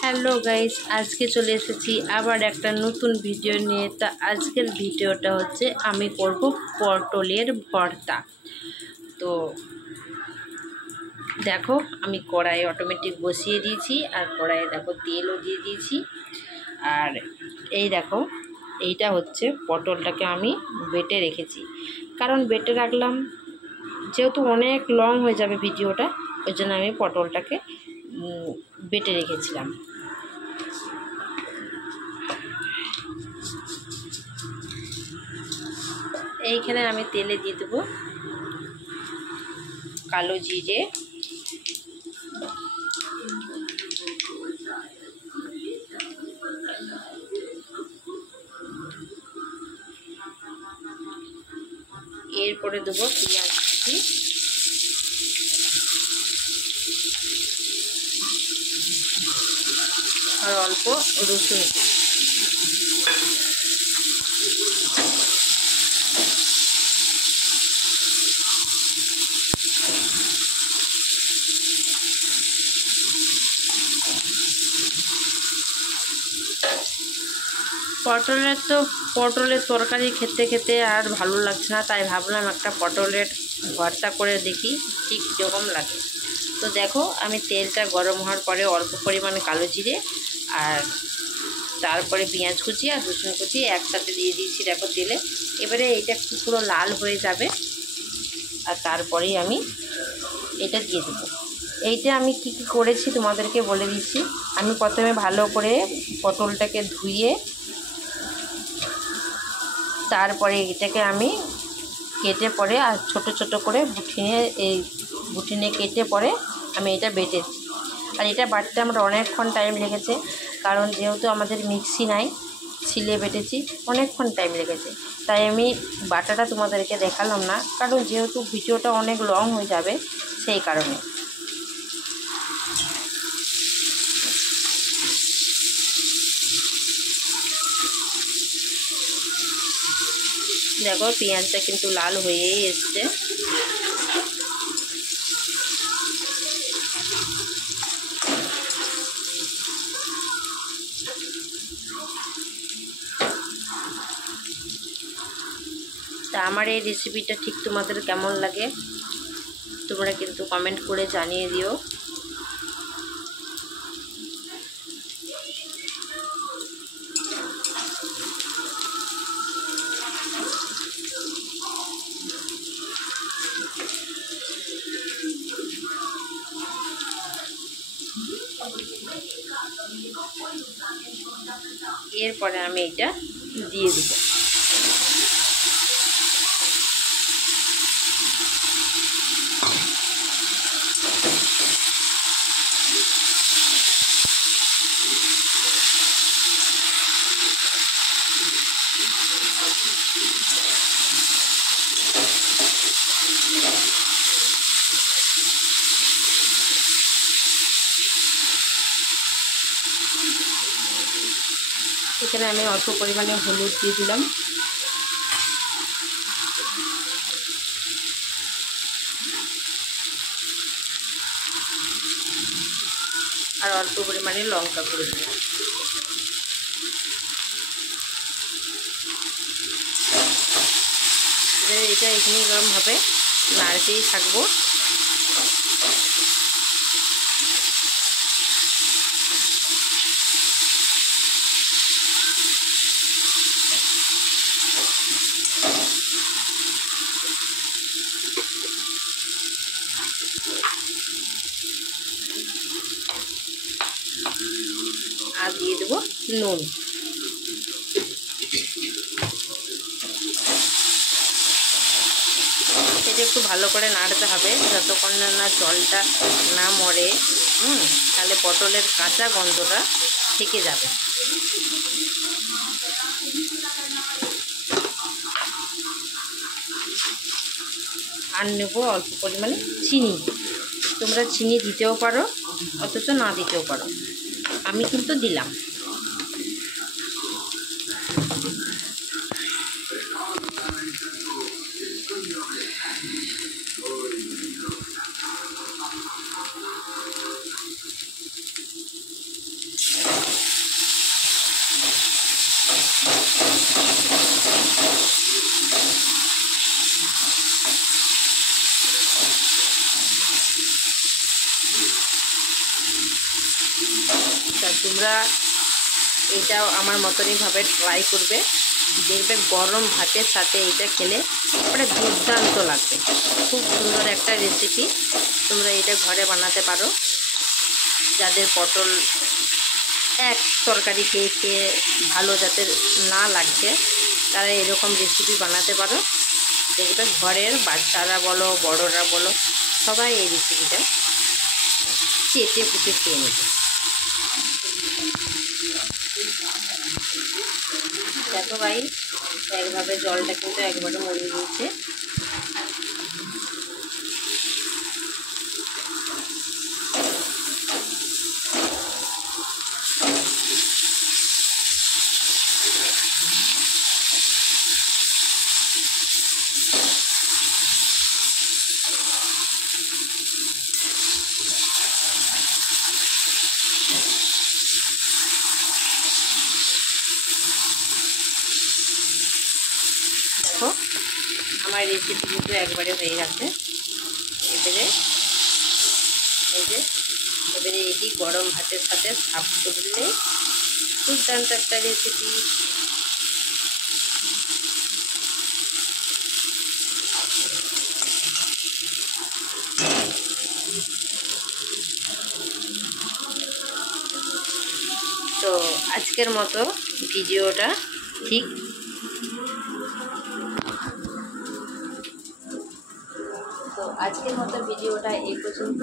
Hello guys, আজকে চলে এসেছি আবার একটা নতুন ভিডিও নিয়ে। তা আজকের ভিডিওটা হচ্ছে আমি করব পটলের ভর্তা। তো দেখো, আমি কড়াই অটোমেটিক বসিয়ে দিয়েছি, আর কড়াইয়ে দেখো তেলও দিয়ে দিয়েছি। আর এই দেখো, এইটা হচ্ছে পটলটাকে আমি বেটে রেখেছি। কারণ বেটে রাখলাম, যেহেতু অনেক লং হয়ে যাবে ভিডিওটা, ওই জন্য আমি পটলটাকে বেটে রেখেছিলাম। এইখানে আমি তেলে দিয়ে দেবো কালো জিরে, এরপরে দেবো পেঁয়াজ কুচি, আর অল্প রসুন। পটলের তরকারি খেতে খেতে আর ভালো লাগছে না, তাই ভাবলাম একটা পটলের ভর্তা করে দেখি ঠিক কীরকম লাগে। তো দেখো, আমি তেলটা গরম হওয়ার পরে অল্প পরিমাণে কালো জিরে আর তারপরে পেঁয়াজ কুচি আর রসুন কুচি একসাথে দিয়ে দিয়েছি দেখো তেলে। এবারে এটা একটু পুরো লাল হয়ে যাবে, আর তারপরেই আমি এটা দিয়ে দেবো। এইটা আমি কি করেছি তোমাদেরকে বলে দিচ্ছি। আমি প্রথমে ভালো করে পটলটাকে ধুয়ে তারপরে এটাকে আমি কেটে পরে আর ছোট ছোট করে বুটিনে কেটে পরে আমি এটা বেটেছি। আর এটা বাটতে আমার অনেকক্ষণ টাইম লেগেছে, কারণ যেহেতু আমাদের মিক্সি নাই, ছিলে বেটেছি, অনেকক্ষণ টাইম লেগেছে। তাই আমি বাটাটা তোমাদেরকে দেখালাম না, কারণ যেহেতু ভিডিওটা অনেক লং হয়ে যাবে, সেই কারণে। দেখো, পেঁয়াজটা কিন্তু লাল হয়েই এসছে। তা আমার এই রেসিপিটা ঠিক তোমাদের কেমন লাগে তোমরা কিন্তু কমেন্ট করে জানিয়ে দিও। এরপরে আমি এটা দিয়ে দেব। এখানে আমি অল্প পরিমাণে হলুদ দিয়ে দিলাম, আর অল্প পরিমাণে লঙ্কা গুঁড়ো দিলাম। এটা এখানেই গরম হবে, নাড়তেই থাকবো। আর দিয়ে দেবো নুন। এটা একটু ভালো করে নাড়তে হবে যতক্ষণ না জলটা না মরে, তাহলে পটলের কাঁচা গন্ধটা থেকে যাবে। আর নেব অল্প পরিমাণে চিনি। তোমরা চিনি দিতেও পারো, অথচ না দিতেও পারো, আমি কিন্তু দিলাম। তা তোমরা এটাও আমার মতনই ভাবে ট্রাই করবে, দেখবে গরম ভাতের সাথে এটা খেলে মানে দুর্দান্ত লাগবে। খুব সুন্দর একটা রেসিপি, তোমরা এটা ঘরে বানাতে পারো। যাদের পটল এক তরকারি খেয়ে খেয়ে ভালো যাদের না লাগছে, তারা এরকম রেসিপি বানাতে পারো। দেখবে ঘরের বাচ্চারা বলো বড়রা বলো সবাই এই রেসিপিটা চেটে পুটে খেয়ে নেবে। দেখো ভাই, একভাবে জলটা কিন্তু একবারে মরে গিয়েছে। দেখো আমার রেসিপি কিন্তু একবারে হয়ে গেছে। এবারে এটি গরম ভাতের সাথে সার্ভ করলে দুর্দান্ত একটা রেসিপি। তো আজকের মতো ভিডিওটা ঠিক এই পর্যন্ত।